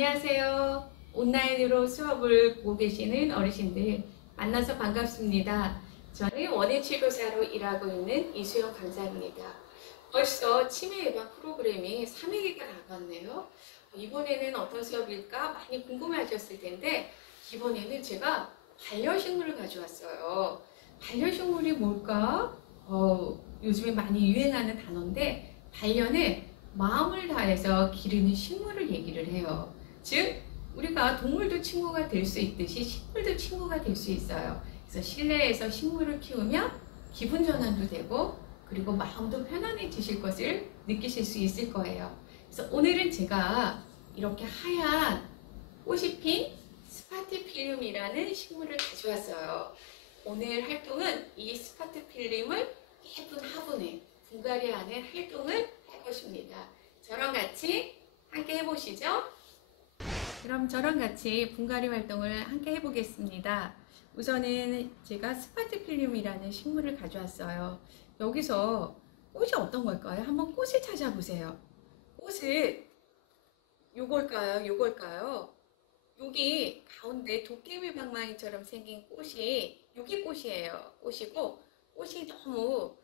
안녕하세요. 온라인으로 수업을 보고 계시는 어르신들 만나서 반갑습니다. 저는 원예치료사로 일하고 있는 이수영 강사입니다. 벌써 치매 예방 프로그램이 3회기가 남았네요. 이번에는 어떤 수업일까 많이 궁금해하셨을 텐데 이번에는 제가 반려식물을 가져왔어요. 반려식물이 뭘까? 요즘에 많이 유행하는 단어인데 반려는 마음을 다해서 기르는 식물을 얘기를 해요. 즉 우리가 동물도 친구가 될 수 있듯이 식물도 친구가 될 수 있어요. 그래서 실내에서 식물을 키우면 기분 전환도 되고 그리고 마음도 편안해지실 것을 느끼실 수 있을 거예요. 그래서 오늘은 제가 이렇게 하얀 꽃이 핀 스파티필름이라는 식물을 가져왔어요. 오늘 활동은 이 스파티필름을 예쁜 화분에 분갈이 하는 활동을 할 것입니다. 저랑 같이 함께 해보시죠. 그럼 저랑 같이 분갈이 활동을 함께 해보겠습니다. 우선은 제가 스파티필름이라는 식물을 가져왔어요. 여기서 꽃이 어떤 걸까요? 한번 꽃을 찾아보세요. 꽃은 요걸까요? 요걸까요? 여기 가운데 도깨비 방망이처럼 생긴 꽃이 여기 꽃이에요. 꽃이고 꽃이 너무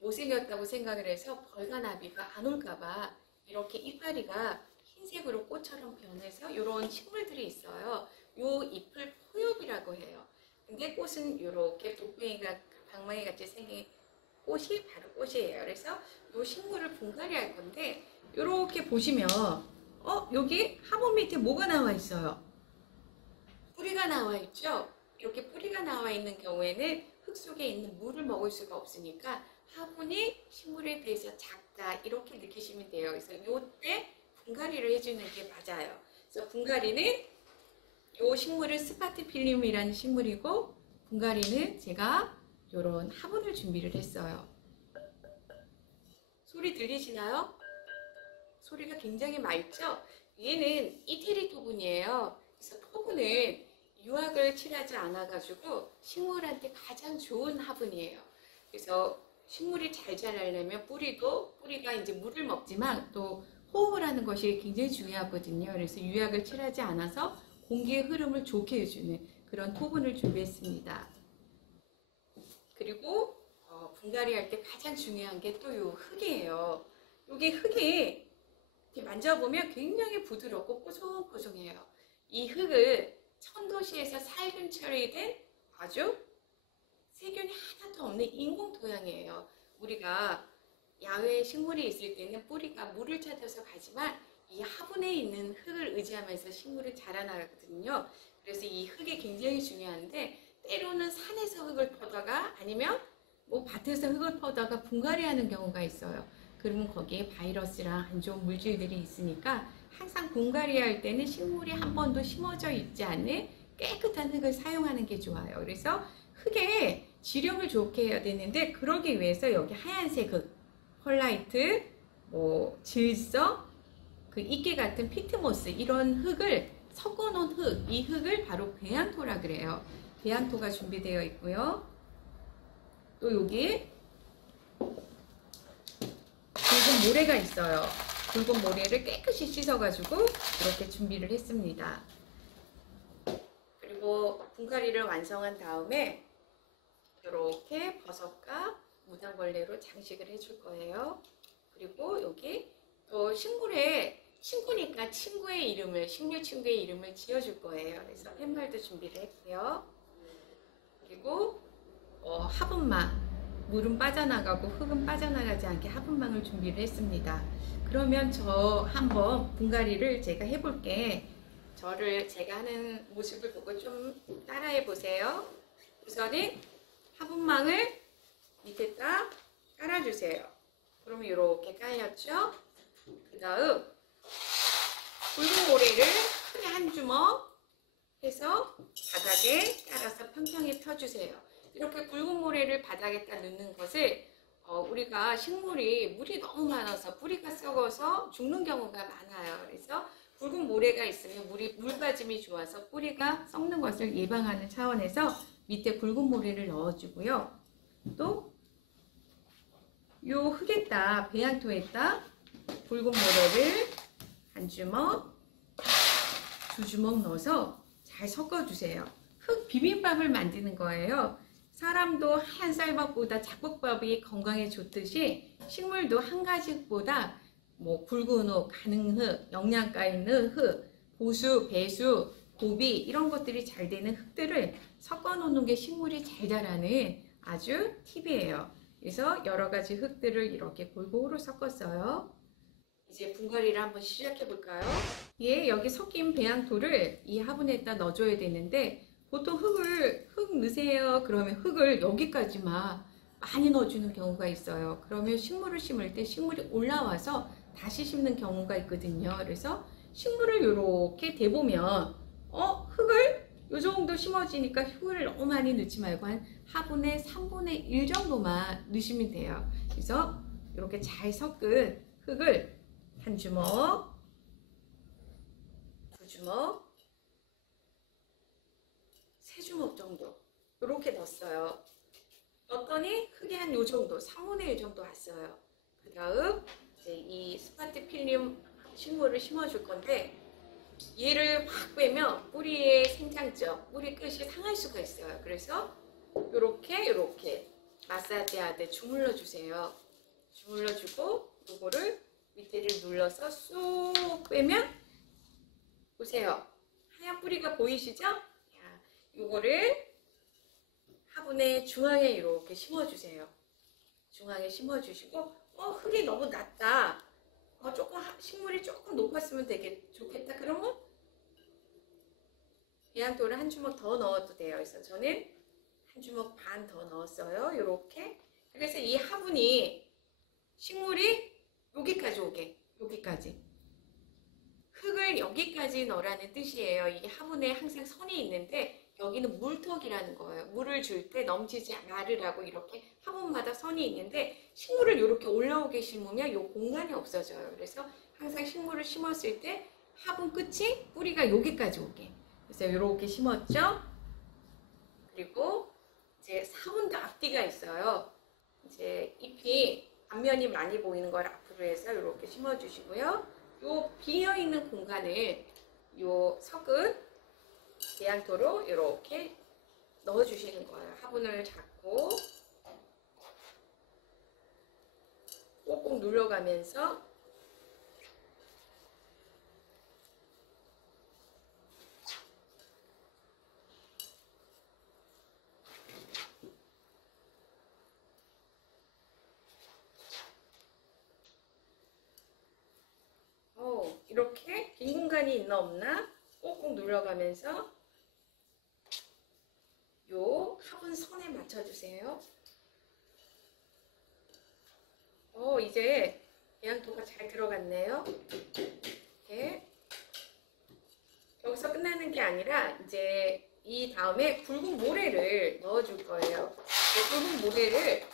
못생겼다고 생각을 해서 벌과 나비가 안 올까봐 이렇게 이파리가 흰색으로 꽃처럼 변해서 이런 식물들이 있어요. 요 잎을 포엽이라고 해요. 근데 꽃은 이렇게 도깨비가 방망이 같이 생긴 꽃이 바로 꽃이에요. 그래서 이 식물을 분갈이 할 건데 이렇게 보시면 여기 화분 밑에 뭐가 나와 있어요? 뿌리가 나와 있죠? 이렇게 뿌리가 나와 있는 경우에는 흙 속에 있는 물을 먹을 수가 없으니까 화분이 식물에 비해서 작다 이렇게 느끼시면 돼요. 그래서 이때 분갈이를 해주는 게 맞아요. 그래서 분갈이는 이 식물은 스파티필름이라는 식물이고 분갈이는 제가 이런 화분을 준비를 했어요. 소리 들리시나요? 소리가 굉장히 맑죠? 얘는 이태리 토분이에요. 그래서 토분은 유학을 칠하지 않아 가지고 식물한테 가장 좋은 화분이에요. 그래서 식물이 잘 자라려면 뿌리가 이제 물을 먹지만 또 호흡을 하는 것이 굉장히 중요하거든요. 그래서 유약을 칠하지 않아서 공기의 흐름을 좋게 해주는 그런 토분을 준비했습니다. 그리고 분갈이 할 때 가장 중요한 게 또 요 흙이에요. 여기 흙이 이렇게 만져보면 굉장히 부드럽고 뽀송뽀송해요. 이 흙을 천도시에서 살균 처리된 아주 세균이 하나도 없는 인공 토양이에요. 우리가 야외에 식물이 있을 때는 뿌리가 물을 찾아서 가지만 이 화분에 있는 흙을 의지하면서 식물을 자라나거든요. 그래서 이 흙이 굉장히 중요한데 때로는 산에서 흙을 퍼다가 아니면 뭐 밭에서 흙을 퍼다가 분갈이 하는 경우가 있어요. 그러면 거기에 바이러스랑 안 좋은 물질들이 있으니까 항상 분갈이 할 때는 식물이 한 번도 심어져 있지 않는 깨끗한 흙을 사용하는 게 좋아요. 그래서 흙에 지름을 좋게 해야 되는데 그러기 위해서 여기 하얀색 흙, 펄라이트, 질석, 그 이끼 같은 피트모스 이런 흙을 섞어 놓은 흙, 이 흙을 바로 배양토라 그래요. 배양토가 준비되어 있고요. 또 여기 붉은 모래가 있어요. 붉은 모래를 깨끗이 씻어가지고 이렇게 준비를 했습니다. 그리고 분갈이를 완성한 다음에 이렇게 버섯과 무당벌레로 장식을 해줄 거예요. 그리고 여기 또 친구니까 친구의 이름을, 식물 친구의 이름을 지어줄 거예요. 그래서 팻말도 준비를 했고요. 그리고 화분망, 물은 빠져나가고 흙은 빠져나가지 않게 화분망을 준비를 했습니다. 그러면 저 한번 분갈이를 제가 해볼게. 제가 하는 모습을 보고 좀 따라해 보세요. 우선은 화분망을 밑에다 깔아주세요. 그러면 이렇게 깔렸죠? 그 다음 붉은 모래를 크게 한 주먹 해서 바닥에 깔아서 평평히 펴주세요. 이렇게 붉은 모래를 바닥에다 넣는 것을 우리가 식물이 물이 너무 많아서 뿌리가 썩어서 죽는 경우가 많아요. 그래서 붉은 모래가 있으면 물 빠짐이 좋아서 뿌리가 썩는 것을 예방하는 차원에서 밑에 붉은 모래를 넣어주고요. 또 요 흙에다 배양토에다 붉은 모래를 한 주먹 2주먹 넣어서 잘 섞어주세요. 흙 비빔밥을 만드는 거예요. 사람도 하얀 쌀밥보다 잡곡밥이 건강에 좋듯이 식물도 한 가지보다 뭐 굵은 흙, 가는 흙, 영양가 있는 흙, 보수, 배수, 고비 이런 것들이 잘 되는 흙들을 섞어 놓는 게 식물이 잘 자라는 아주 팁이에요. 그래서 여러 가지 흙들을 이렇게 골고루 섞었어요. 이제 분갈이를 한번 시작해 볼까요? 예, 여기 섞인 배양토를 이 화분에다 넣어줘야 되는데 보통 흙 넣으세요. 그러면 흙을 여기까지만 많이 넣어주는 경우가 있어요. 그러면 식물을 심을 때 식물이 올라와서 다시 심는 경우가 있거든요. 그래서 식물을 이렇게 대보면 흙을 이 정도 심어지니까 흙을 너무 많이 넣지 말고 한 화분의 3분의 1 정도만 넣으시면 돼요. 그래서 이렇게 잘 섞은 흙을 한 주먹, 2주먹, 3주먹 정도 이렇게 넣었어요. 넣었더니 흙이 한 요 정도, 3분의 1 정도 왔어요. 그 다음 이제 이 스파티필름 식물을 심어줄 건데 얘를 확 빼면 뿌리의 생장점, 뿌리 끝이 상할 수가 있어요. 그래서 이렇게 마사지 하듯 주물러 주세요. 주물러 주고 요거를 밑에를 눌러서 쏙 빼면 보세요. 하얀 뿌리가 보이시죠? 자, 요거를 화분의 중앙에 이렇게 심어주세요. 중앙에 심어주시고 흙이 너무 낮다. 식물이 조금 높았으면 좋겠다. 그러면 배양토를 한 주먹 더 넣어도 돼요. 그래서 저는 한 주먹 반 더 넣었어요. 이렇게. 그래서 이 화분이 식물이 여기까지 오게. 여기까지. 흙을 여기까지 넣으라는 뜻이에요. 이 화분에 항상 선이 있는데 여기는 물턱이라는 거예요. 물을 줄 때 넘치지 않으라고 이렇게 화분마다 선이 있는데 식물을 이렇게 올라오게 심으면 이 공간이 없어져요. 그래서 항상 식물을 심었을 때 화분 끝이 뿌리가 여기까지 오게. 그래서 이렇게 심었죠. 그리고 이제 화분도 앞뒤가 있어요. 이제 잎이 앞면이 많이 보이는 걸 앞으로 해서 이렇게 심어주시고요. 요 비어있는 공간을 요 섞은 배양토로 이렇게 넣어주시는 거예요. 화분을 잡고 꼭꼭 눌러가면서 이렇게 빈 공간이 있나 없나 꼭꼭 눌러가면서 요 화분 선에 맞춰주세요. 이제 배양토가 잘 들어갔네요. 이렇게. 여기서 끝나는 게 아니라 이제 이 다음에 굵은 모래를 넣어줄 거예요. 굵은 모래를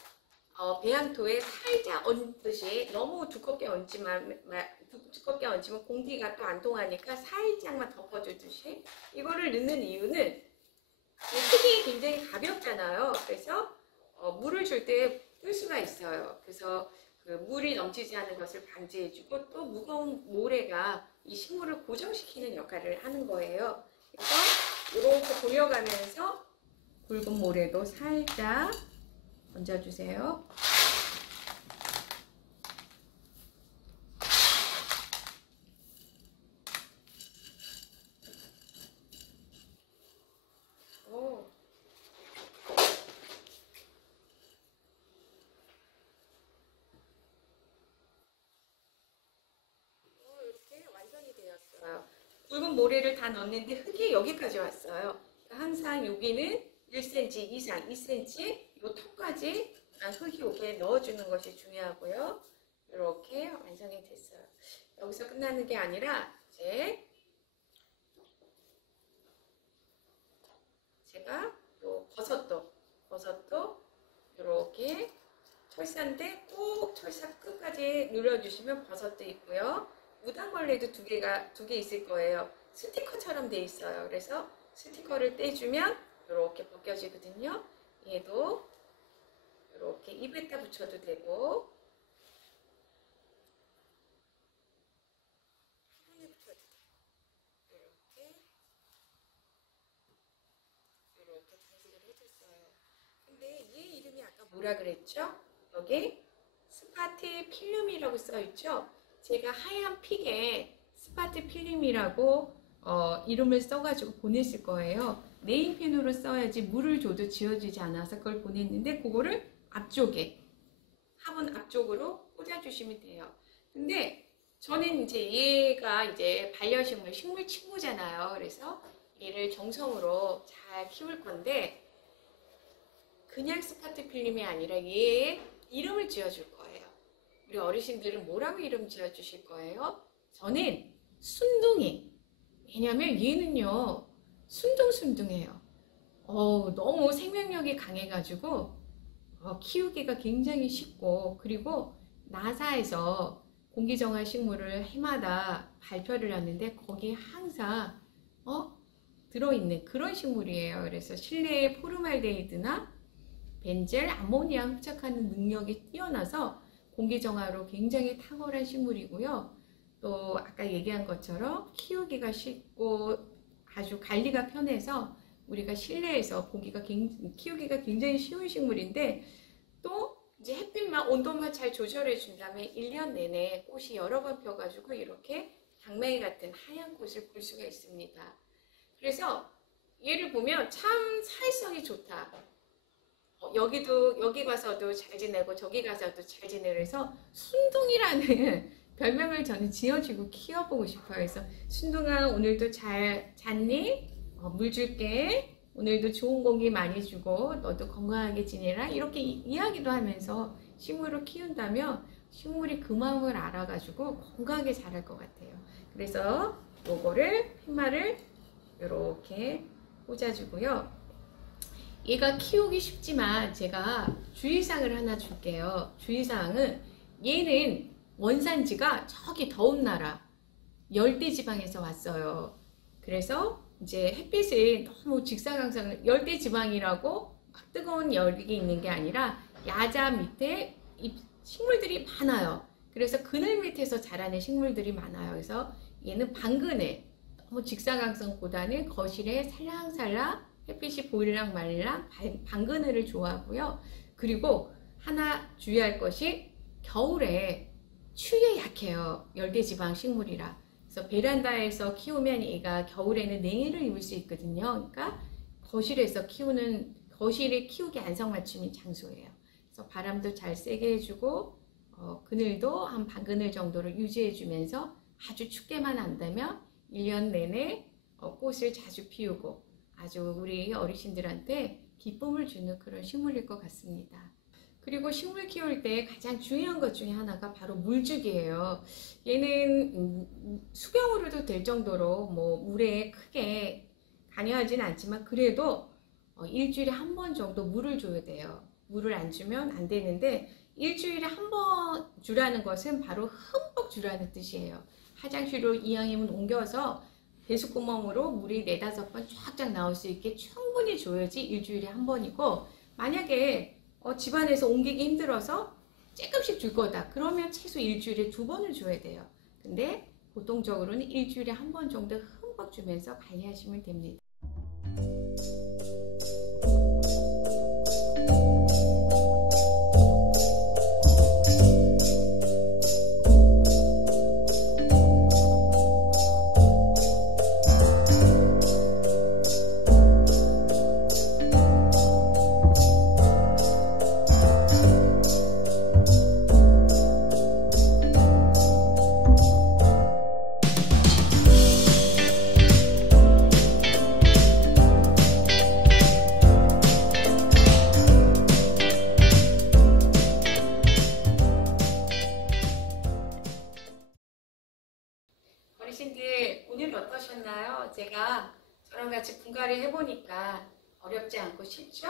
배양토에 살짝 얹듯이 너무 두껍게 얹으면 공기가 또 안 통하니까 살짝만 덮어주듯이 이거를 넣는 이유는 흙이 굉장히 가볍잖아요. 그래서 물을 줄 때 뜰 수가 있어요. 그래서 그 물이 넘치지 않는 것을 방지해주고 또 무거운 모래가 이 식물을 고정시키는 역할을 하는 거예요. 그래서 이렇게 돌려가면서 굵은 모래도 살짝 얹어주세요. 이렇게 완성이 되었어요. 굵은 모래를 다 넣었는데 흙이 여기까지 왔어요. 항상 여기는 1cm 이상, 2cm 요 턱까지 흙이 오게 넣어주는 것이 중요하고요. 이렇게 완성이 됐어요. 여기서 끝나는 게 아니라 이제 제가 요 버섯도 이렇게 철사인데 꼭 철사 끝까지 눌러주시면 버섯도 있고요. 무당벌레도 두 개 있을 거예요. 스티커처럼 돼 있어요. 그래서 스티커를 떼주면 이렇게 벗겨지거든요. 얘도 이렇게 입에다 붙여도 되고 손에 붙여도 돼요. 이렇게 근데 얘 이름이 아까 뭐라 그랬죠? 여기 스파티필름이라고 써있죠? 제가 하얀 픽에 스파티필름이라고 이름을 써가지고 보냈을 거예요. 네임펜으로 써야지 물을 줘도 지워지지 않아서 그걸 보냈는데 그거를 앞쪽에 화분 앞쪽으로 꽂아주시면 돼요. 근데 저는 이제 얘가 이제 반려식물, 식물 친구잖아요. 그래서 얘를 정성으로 잘 키울 건데 그냥 스파티필름이 아니라 얘의 이름을 지어줄 거예요. 우리 어르신들은 뭐라고 이름 지어주실 거예요? 저는 순둥이. 왜냐면 얘는요 순둥순둥해요. 너무 생명력이 강해가지고 키우기가 굉장히 쉽고, 그리고 나사에서 공기정화 식물을 해마다 발표를 하는데 거기에 항상 들어있는 그런 식물이에요. 그래서 실내에 포르말데히드나 벤젤, 아모니아 흡착하는 능력이 뛰어나서 공기정화로 굉장히 탁월한 식물이고요. 또 아까 얘기한 것처럼 키우기가 쉽고 아주 관리가 편해서 우리가 실내에서 키우기가 굉장히 쉬운 식물인데, 또 이제 햇빛만 온도만 잘 조절해 준다면 1년 내내 꽃이 여러 번 펴가지고 이렇게 당맹이 같은 하얀 꽃을 볼 수가 있습니다. 그래서 얘를 보면 참 사회성이 좋다. 여기 가서도 잘 지내고 저기 가서도 잘 지내고 해서 순둥이라는 별명을 저는 지어주고 키워보고 싶어요. 그래서 순둥아 오늘도 잘 잤니? 물 줄게. 오늘도 좋은 공기 많이 주고 너도 건강하게 지내라. 이렇게 이야기도 하면서 식물을 키운다면 식물이 그 마음을 알아가지고 건강하게 자랄 것 같아요. 그래서 요거를 팻말을 이렇게 꽂아주고요. 얘가 키우기 쉽지만 제가 주의사항을 하나 줄게요. 주의사항은 얘는 원산지가 저기 더운 나라 열대지방에서 왔어요. 그래서 이제 햇빛이 너무 직사광선, 열대지방이라고 막 뜨거운 열이 있는 게 아니라 야자 밑에 식물들이 많아요. 그래서 그늘 밑에서 자라는 식물들이 많아요. 그래서 얘는 방그늘, 너무 직사광선보다는 거실에 살랑살랑 햇빛이 보일랑 말랑 방그늘을 좋아하고요. 그리고 하나 주의할 것이 겨울에 추위에 약해요. 열대지방 식물이라. 그래서 베란다에서 키우면 얘가 겨울에는 냉해를 입을 수 있거든요. 그러니까 거실에 키우기 안성맞춤인 장소예요. 그래서 바람도 잘 세게 해주고 그늘도 한 반그늘 정도를 유지해주면서 아주 춥게만 한다면 1년 내내 꽃을 자주 피우고 아주 우리 어르신들한테 기쁨을 주는 그런 식물일 것 같습니다. 그리고 식물 키울 때 가장 중요한 것 중에 하나가 바로 물주기예요. 얘는 수경으로도 될 정도로 물에 크게 관여하지는 않지만 그래도 일주일에 한 번 정도 물을 줘야 돼요. 물을 안 주면 안 되는데 일주일에 한 번 주라는 것은 바로 흠뻑 주라는 뜻이에요. 화장실로 이왕이면 옮겨서 배수구멍으로 물이 4-5번 쫙쫙 나올 수 있게 충분히 줘야지 일주일에 한 번이고, 만약에 집안에서 옮기기 힘들어서 조금씩 줄 거다 그러면 최소 일주일에 2번을 줘야 돼요. 근데 보통적으로는 일주일에 한 번 정도 흠뻑 주면서 관리하시면 됩니다. 어르신들 오늘 어떠셨나요? 제가 저랑 같이 분갈이 해보니까 어렵지 않고 쉽죠?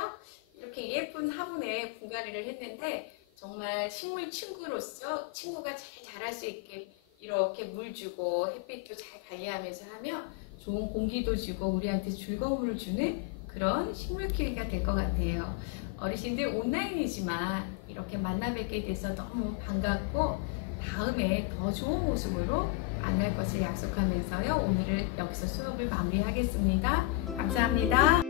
이렇게 예쁜 화분에 분갈이를 했는데 정말 식물 친구로서 친구가 잘 자랄 수 있게 이렇게 물 주고 햇빛도 잘 관리하면서 하면 좋은 공기도 주고 우리한테 즐거움을 주는 그런 식물 키우기가 될 것 같아요. 어르신들 온라인이지만 이렇게 만나 뵙게 돼서 너무 반갑고 다음에 더 좋은 모습으로 만날 것을 약속하면서요. 오늘은 여기서 수업을 마무리하겠습니다. 감사합니다.